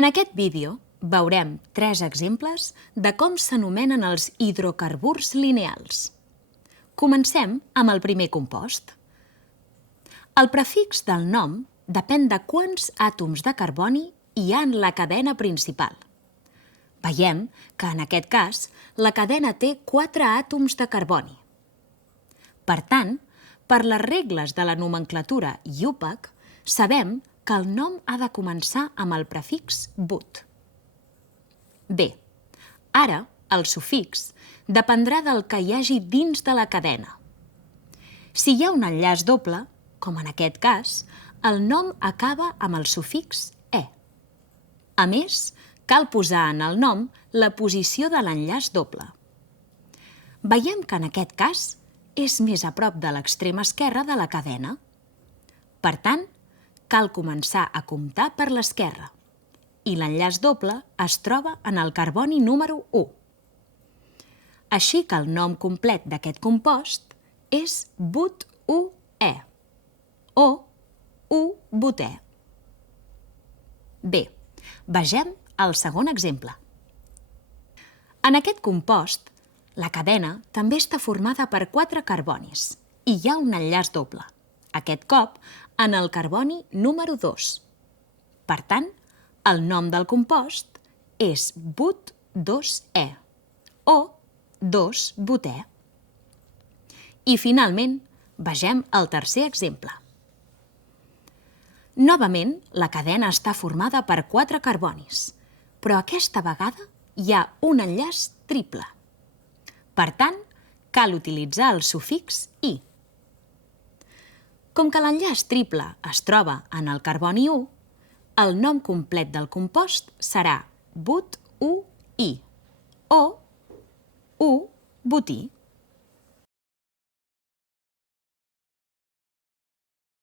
En aquest vídeo veurem 3 exemples de com s'anomenen els hidrocarburs lineals. Comencem amb el primer compost. El prefix del nom depèn de quants àtoms de carboni hi ha en la cadena principal. Veiem que en aquest cas la cadena té 4 àtoms de carboni. Per tant, per les regles de la nomenclatura IUPAC, sabem que el nom ha de començar amb el prefix but. Bé, ara el sufix dependrà del que hi hagi dins de la cadena. Si hi ha un enllaç doble, com en aquest cas, el nom acaba amb el sufix e. A més, cal posar en el nom la posició de l'enllaç doble. Veiem que en aquest cas és més a prop de l'extrem esquerre de la cadena. Per tant, cal començar a comptar per l'esquerra i l'enllaç doble es troba en el carboni número 1. Així que el nom complet d'aquest compost és but-1-e o 1-butè. Bé, vegem el segon exemple. En aquest compost, la cadena també està formada per 4 carbonis i hi ha un enllaç doble, aquest cop en el carboni número 2. Per tant, el nom del compost és but-2-e o 2-butè. I finalment, vegem el tercer exemple. Novament, la cadena està formada per 4 carbonis, però aquesta vegada hi ha un enllaç triple. Per tant, cal utilitzar el sufix i. Com que l'enllaç triple es troba en el carboni 1, el nom complet del compost serà but-1-i o 1-butí.